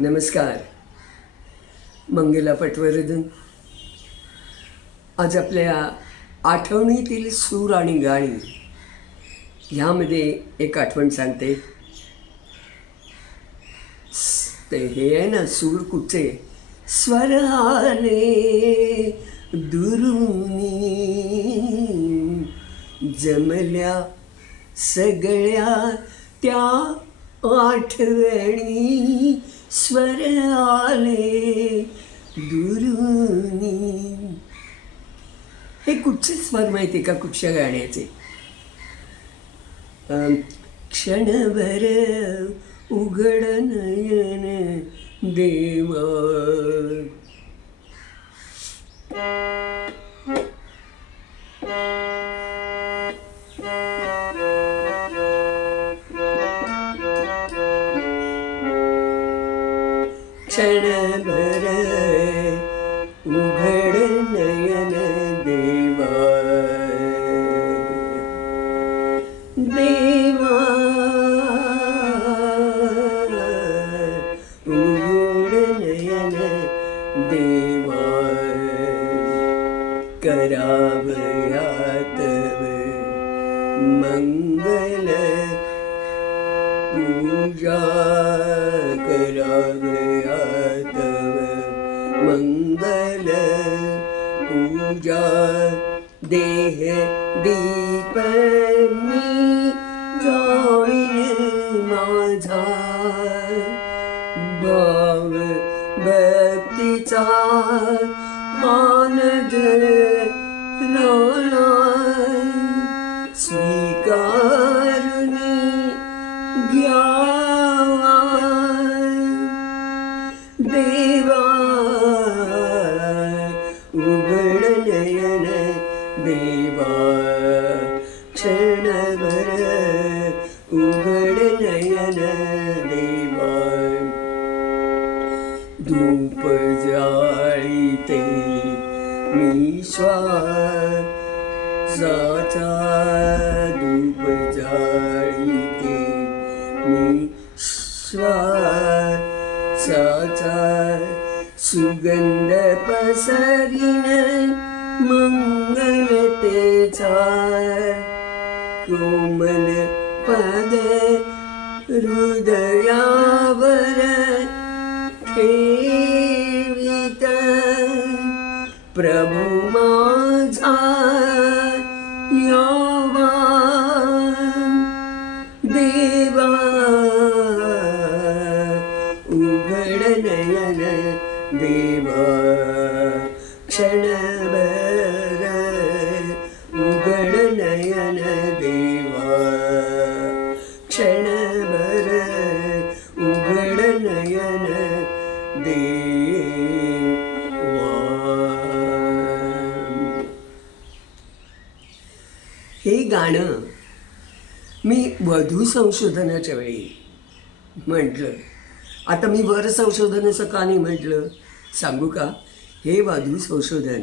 नमस्कार. मंगला पटवर्धन आज आपल्या आठवणीतील सूर आणि गाणी ह्यामध्ये एक आठवण सांगते. ते हे आहे ना, सूर कुठचे स्वर आले दुरुनी, जमल्या सगळ्या त्या आठवणी, स्वर आले दुरुनी. हे कुठचे स्वर माहिती आहे का कुठच्या गाण्याचे? क्षणभर उघड नयन देवा, क्षणभर उघड नयन देवा, देवा उघड नयन देवा, करावया तव मंगल पूजा, करावया तव मंगल पूजा, देह दीप मी जाळीन माझा, भाव भक्तीचा मानद राणा, स्वीकारुनी घ्यावा देवा, उघड नयन देवा, क्षणभर उघड नयन देवा, धूप जाळीते मी श्वासाचा, धूप जाळीते मी श्वासाचा, सुगंध पसरीन मंगलतेचा, कोमल पद हृदयावर ठेवीत, प्रभु माझा यावा देवा, उघड नयन देवा, क्षणभर उघड नयन देवा, क्षणभर उघड नयन देवा. हे गाणं मी वधू संशोधनाच्या वेळी म्हटलं. आता मी वर संशोधनाचं का नाही म्हटलं सांगू का? हे वधू संशोधन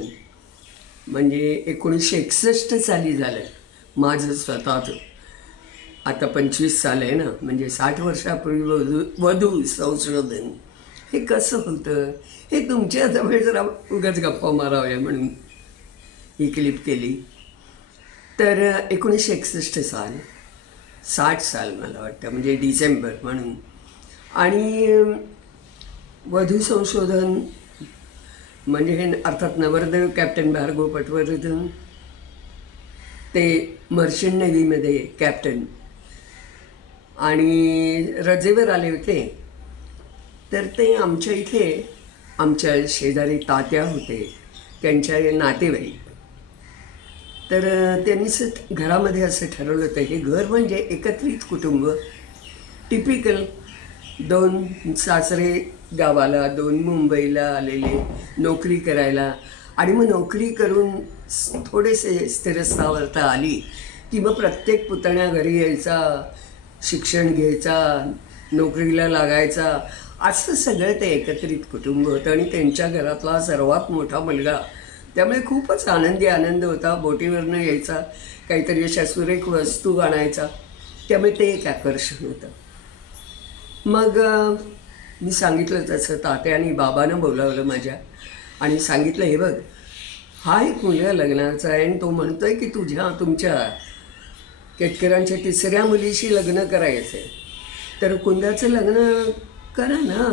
म्हणजे 1961 साली झालं माझं स्वतःचं. आता 25 साल आहे ना, म्हणजे 60 वर्षापूर्वी वधू संशोधन हे कसं होतं हे तुमच्या जवळ जरा उगाच गप्पा माराव्या म्हणून ही क्लिप केली. तर 1961 साल, 60 साल मला वाटतं, म्हणजे डिसेंबर म्हणून. आणि वधू संशोधन म्हणजे हे अर्थात नवरदेव कॅप्टन भार्गव पटवर्धन, ते मर्चंट नेव्हीमध्ये कॅप्टन आणि रजेवर आले होते. तर ते आमच्या इथे आमच्या शेजारी तात्या होते, त्यांच्या नातेवाईक. तर त्यांनी घरामध्ये असं ठरवलं होतं, हे घर म्हणजे एकत्रित कुटुंब, टिपिकल. 2 सासरे गावाला, 2 मुंबईला आलेले नोकरी करायला, आणि मग नोकरी करून थोडेसे स्थिरस्थावरता आली की मग प्रत्येक पुतण्या घरी यायचा, शिक्षण घ्यायचा, नोकरीला लागायचा, असं सगळं ते एकत्रित कुटुंब होतं. आणि त्यांच्या घरातला सर्वात मोठा मुलगा, त्यामुळे खूपच आनंद होता. बोटीवरनं यायचा, काहीतरी अशा सुरेख वस्तू आणायचा, त्यामुळे ते एक आकर्षण होतं. मग मी सांगितलं तसं तात्या आणि बाबानं बोलावलं माझ्या आणि सांगितलं, हे बघ, हा एक मुलगा लग्नाचा आहे आणि तो म्हणतोय की तुमच्या केतकरांच्या 3ऱ्या मुलीशी लग्न करायचं आहे, तर कुंदाचं लग्न करा ना.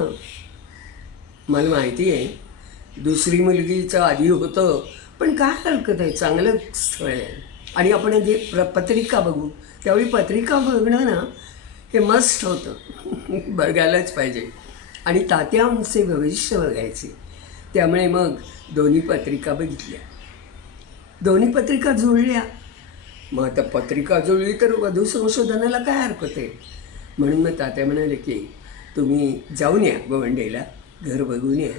मला माहिती आहे 2री मुलगीचं आधी होतं, पण काय हरकत आहे, चांगलं स्थळ आहे. आणि आपण जे पत्रिका बघू, त्यावेळी पत्रिका बघणं ना हे मस्ट होतं बघायलाच पाहिजे. आणि तात्या आमचे भविष्य बघायचे, त्यामुळे मग दोन्ही पत्रिका बघितल्या, दोन्ही पत्रिका जुळल्या. मग आता पत्रिका जुळली तर वधू संशोधनाला काय हरकत आहे. म्हणून मग तात्या म्हणाले की तुम्ही जाऊन या गोवंडेला, घर बघून या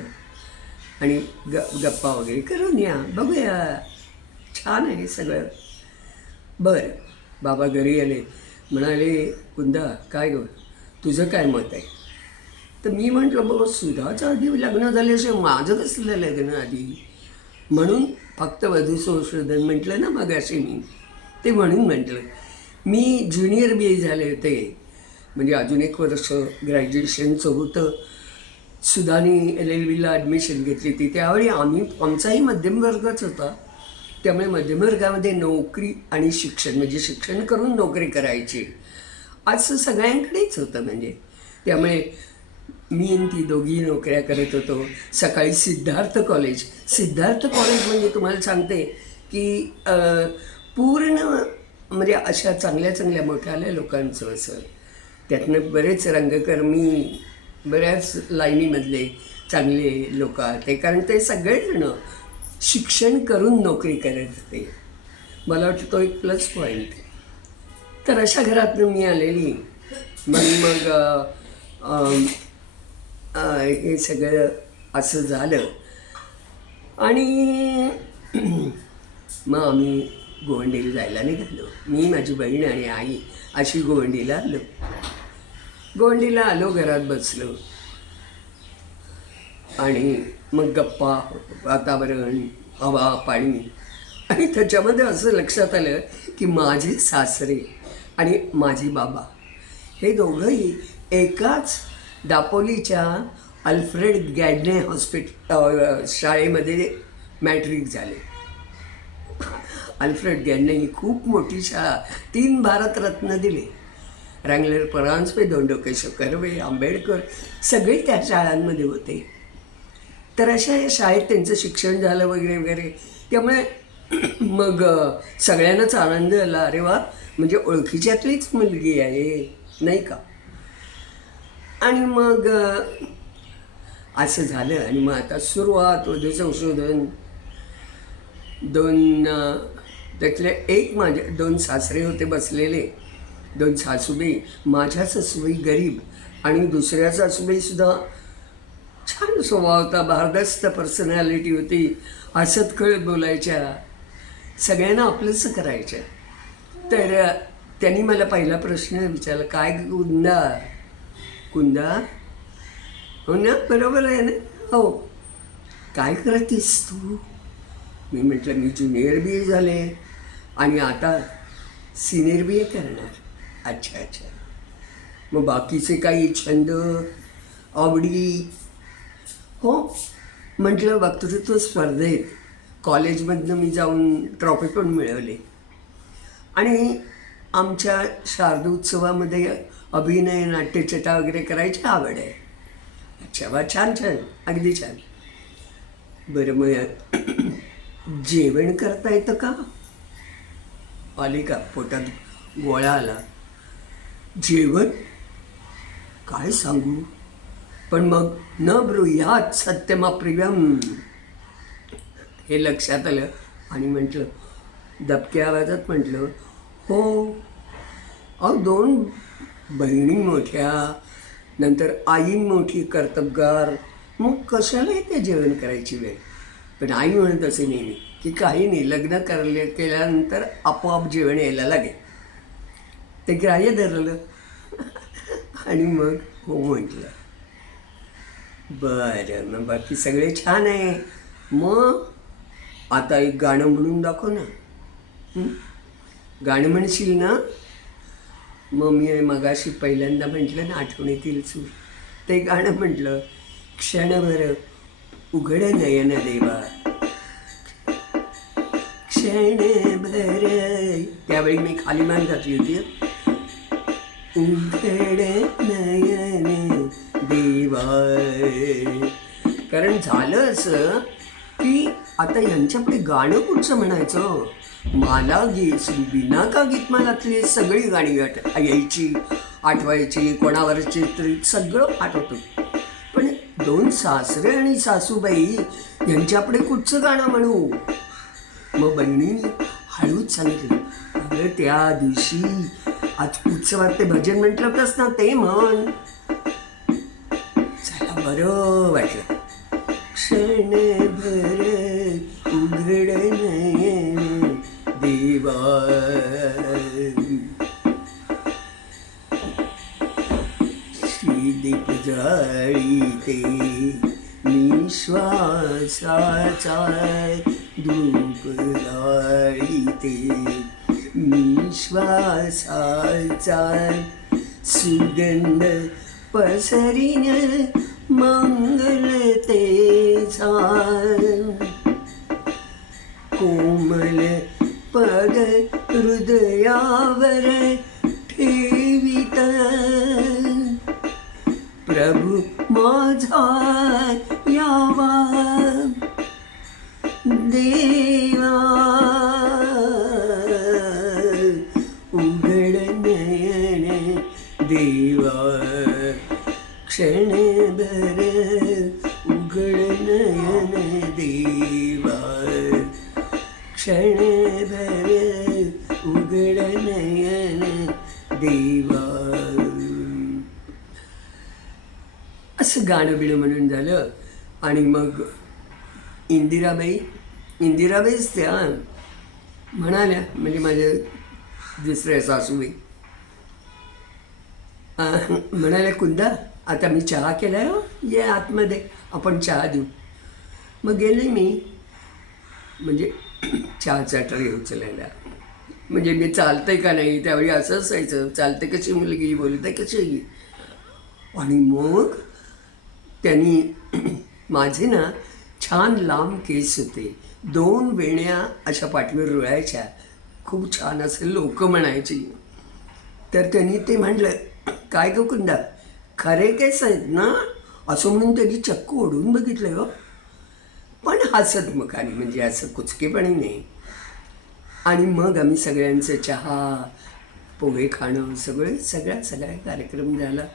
आणि गप्पा वगैरे करून या, बघूया, छान आहे सगळं. बरं, बाबा घरी आले, म्हणाले, कुंदा काय गं, तुझं काय मत आहे. तर मी म्हटलं, बाबा सुधाचं आधी लग्न झाल्याशिवाय माझं कसलं लग्न आधी, म्हणून फक्त वधू संशोधन म्हटलं ना मगाशी मी, ते म्हणून म्हटलं. मी ज्युनियर BA झाले होते, म्हणजे अजून 1 वर्ष ग्रॅज्युएशनचं होतं. सुधानी LLBला ॲडमिशन घेतली होती, त्यावेळी आमचाही मध्यम वर्गच होता, त्यामुळे मध्यम वर्गामध्ये नोकरी आणि शिक्षण, म्हणजे शिक्षण करून नोकरी करायची असं सगळ्यांकडेच होतं. म्हणजे त्यामुळे मी आणि ती दोघी नोकऱ्या करत होतो. सकाळी सिद्धार्थ कॉलेज म्हणजे तुम्हाला सांगते की पूर्ण म्हणजे अशा चांगल्या मोठ्या लोकांचं असं, त्यातनं बरेच रंगकर्मी, बऱ्याच लाईनीमधले चांगले लोक ते, कारण ते सगळेजण शिक्षण करून नोकरी करत होते. मला वाटतं तो एक प्लस पॉईंट. तर अशा घरातून मी आलेली. मग हे सगळं असं झालं आणि मग आम्ही गोवंडीला जायला निघालो. मी, माझी बहीण आणि आई अशी गोवंडीला आलो. घरात बसलो आणि मग गप्पा, वातावरण, हवा, पाणी. आणि त्याच्यामध्ये असं लक्षात आलं की माझे सासरे आणि माझी बाबा हे दोघंही एकाच दापोलीच्या अल्फ्रेड गॅडने शाळेमध्ये मॅट्रिक झाले. अल्फ्रेड गॅडने ही खूप मोठी शाळा, 3 भारतरत्न दिले. रँगलर परांजपे, दोंडोकेश्वर कर्वे, आंबेडकर सगळे त्या शाळांमध्ये होते. तर अशा या शाळेत त्यांचं शिक्षण झालं वगैरे वगैरे. त्यामुळे मग सगळ्यांनाच आनंद आला, अरे वा, म्हणजे ओळखीच्यातलीच मुलगी आहे, नाही का. आणि मग असं झालं. आणि मग आता सुरुवात, वधू संशोधन. त्यातले एक माझे 2 सासरे होते बसलेले, 2 सासूबाई. माझ्या सासूबाई गरीब आणि दुसऱ्या सासूबाईसुद्धा छान स्वभाव होता, भारदस्त पर्सनॅलिटी होती, हसत खेळत बोलायच्या, सगळ्यांना आपलंसं करायच्या. तर त्यांनी मला पहिला प्रश्न विचारला, काय कुंदा, हो ना, बरोबर आहे ना, हो, काय करतेस तू. मी म्हटलं, मी ज्युनियर BA झाले आणि आता सिनियर BA करणार. अच्छा, मग बाकीचे काही छंद, आवडी. हो म्हटलं, वक्तृत्व स्पर्धेत कॉलेजमधनं मी जाऊन ट्रॉफी पण मिळवले आणि आमच्या शारदोत्सवामध्ये अभिनय, नाट्यछटा वगैरे करायची आवड आहे. अच्छा, वा, छान, अगदी छान. बरं, मग जेवण करता येतं का. आली का पोटात गोळा आला. जेवण काय सांगू, पण मग न ब्रूयात सत्यमप्रियम हे लक्षात आलं आणि म्हटलं, दबक्या आवाजात म्हटलं, हो. अहो, 2 बहिणी मोठ्या, नंतर आई मोठी कर्तबगार, मग कशाला येते जेवण करायची वेळ. पण आई म्हणत असे नेहमी की काही नाही, लग्न केल्यानंतर आपोआप जेवण यायला लागेल. ते ग्राह्य धरलं आणि मग हो म्हटलं. बरं, मग बाकी सगळे छान आहे. मग आता एक गाणं म्हणून दाखव ना. गाणं म्हणशील ना. मग मी मगाशी पहिल्यांदा म्हटलं ना, आठवणीतील सूर, ते गाणं म्हटलं, क्षणभर उघड नयन देवा, क्षणभर, त्यावेळी मी खाली मान घातली होती, उघड नयन देवा. कारण झालं असं की आता यांच्यापुढे गाणं कुठचं म्हणायचं. मला बिना का गीतमालातली सगळी गाणी यायची, आठवायची, कोणावरची तरी सगळं आठवतं. पण दोन सासरे आणि सासूबाई यांच्यापुढे कुठचं गाणं म्हणू. मग बहिणीने हळूच सांगितलं, अगं त्या दिवशी आज उत्सवात ते भजन म्हटलं होतंस ना, ते म्हण. चला बरं वाटलं. क्षणभर उघड नयन देवा, श्रीदीप जाळीते निश्वासाचा धूप जाळीते, निश्वासाचा सुगंध पसरीन मंगलतेचा, कोमल पद हृदयावर ठेवित, प्रभू माझा यावा देवा, उघड नयन देवा, क्षणभर उघड नयन देवा, क्षणभर उघड नयन देवा. असं गाणं बिणं म्हणून झालं. आणि मग इंदिराबाईच त्या म्हणाल्या, म्हणजे माझ्या दुसऱ्या सासूबाई म्हणाल्या, कुंदा आता मी चहा केला आहे, हो ये आतमध्ये आपण चहा देऊ. मग गेले मी, म्हणजे चहाचा ट्रे उचलायला. म्हणजे मी चालतंय का नाही, त्यावेळी असं असायचं, चालते कशी मुलगी, बोलते कशी. आणि मग त्यांनी माझे ना छान लांब केस होते, 2 वेण्या अशा पाठीवर रुळायच्या, खूप छान असे लोक म्हणायची. तर त्यांनी ते म्हटलं, काय गं कुंदा खरे केस आहेत ना, असं म्हणून त्यांनी चक्क ओढून बघितलं हो, पण हसत मुखाने, म्हणजे असं कुचकेपणी नाही. आणि मग आम्ही सगळ्यांचं चहा पोहे खाणं सगळा कार्यक्रम झाला.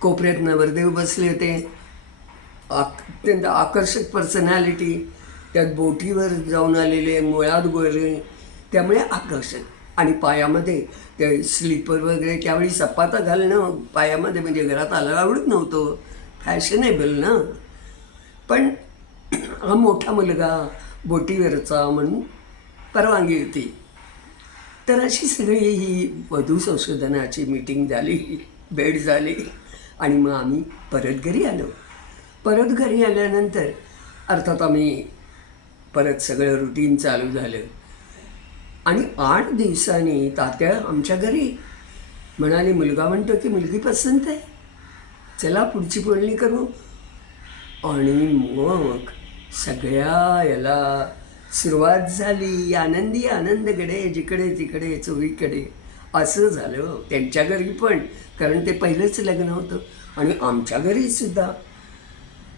कोपऱ्यात नवरदेव बसले होते, अत्यंत आकर्षक पर्सनॅलिटी, त्यात बोटीवर जाऊन आलेले, मुळात गोरे, त्यामुळे आकर्षक. आणि पायामध्ये ते स्लीपर वगैरे, त्यावेळी सपाता घालणं पायामध्ये म्हणजे घरात आलं आवडत नव्हतं, फॅशनेबल ना. पण हा मोठा मुलगा बोटीवरचा म्हणून परवानगी होती. तर अशी सगळी ही वधू संशोधनाची मीटिंग झाली, भेट झाली. आणि मग आम्ही परत घरी आलो. परत घरी आल्यानंतर अर्थात आम्ही परत सगळं रुटीन चालू झालं. आणि 8 दिवसांनी तात्या आमच्या घरी म्हणाले, मुलगा म्हणतो की मुलगी पसंत आहे, चला पुढची बोलणी करू. आणि मग सगळ्या याला सुरुवात झाली. आनंदी आनंदकडे, जिकडे तिकडे चोहीकडे असं झालं. त्यांच्या घरी पण, कारण ते पहिलंच लग्न होतं, आणि आमच्या घरीसुद्धा.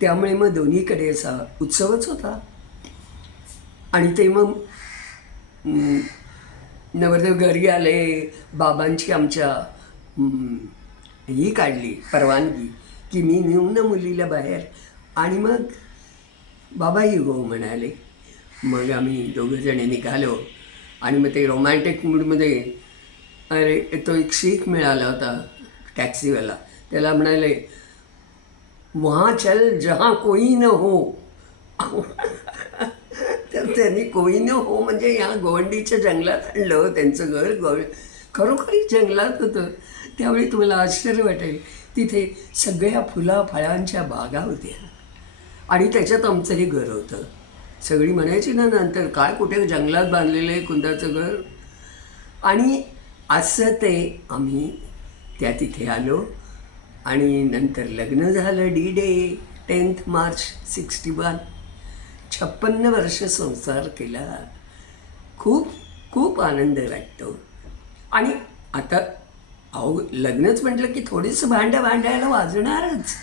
त्यामुळे मग दोन्हीकडे असा उत्सवच होता. आणि ते मग नवरदेव घरी आले, बाबांची आमच्या ही काढली परवानगी की मी नेऊ ना मुलीला बाहेर. आणि मग बाबाही हो म्हणाले. मग आम्ही दोघंजणी निघालो. आणि मग ते रोमॅन्टिक मूडमध्ये, अरे तो एक शीख मिळाला होता टॅक्सीवाला, त्याला म्हणाले, वहाँ चल जहाँ कोई न हो. तर त्यांनी कोई न हो म्हणजे या गोवंडीच्या जंगलात आणलं. त्यांचं घर खरोखरी जंगलात होतं. त्यावेळी तुम्हाला आश्चर्य वाटेल, तिथे सगळ्या फुला फळांच्या बागा होत्या आणि त्याच्यात आमचं हे घर होतं. सगळी म्हणायची ना नंतर, काय कुठे जंगलात बांधलेलं आहे कुंदाचं घर. आणि असं ते आम्ही त्या तिथे आलो. आणि नंतर लग्न झालं D-Day 10th March 61. 56 वर्ष संसार केला. खूप खूप आनंद वाटतो. आणि आता अहो लग्नच म्हटलं की थोडीसं भांडायला वाजणारच,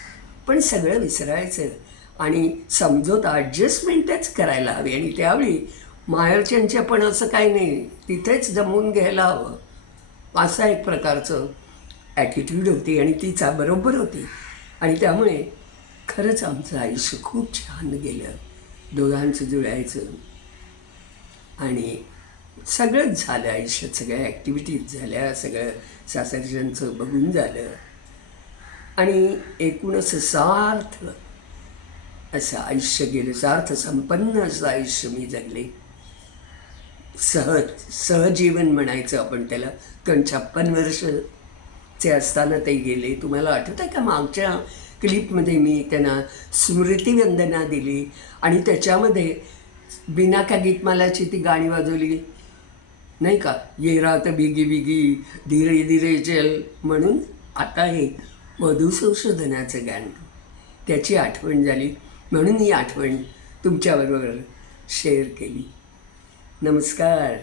पण सगळं विसरायचं आणि समजोत ॲडजस्टमेंटच करायला हवी. आणि त्यावेळी माहेरच्यांच्या पण असं काही नाही, तिथेच जमवून घ्यायला हवं, असा एक प्रकारचं ॲटिट्यूड होती आणि ती बरोबर होती. आणि त्यामुळे खरंच आमचं आयुष्य खूप छान गेलं, दोघांचं जुळायचं. आणि सगळंच झालं आयुष्यात, सगळ्या ॲक्टिव्हिटीज झाल्या, सगळं सासरच्यांचं बघून झालं. आणि एकूण असं सार्थ असं आयुष्य गेलं, सार्थ संपन्न असं आयुष्य मी जगले. सहजीवन म्हणायचं आपण त्याला. कारण 56 वर्षचे असताना ते गेले. तुम्हाला आठवत आहे का मागच्या क्लिपमध्ये मी त्यांना स्मृतिवंदना दिली आणि त्याच्यामध्ये बिना का गीतमालाची ती गाणी वाजवली नाही का, ये रात बिगी बिगी धीरे धीरे चल. म्हणून आता हे मधुसंशोधनाचं गाणं, त्याची आठवण झाली म्हणून ही आठवण तुमच्याबरोबर शेअर केली. नमस्कार.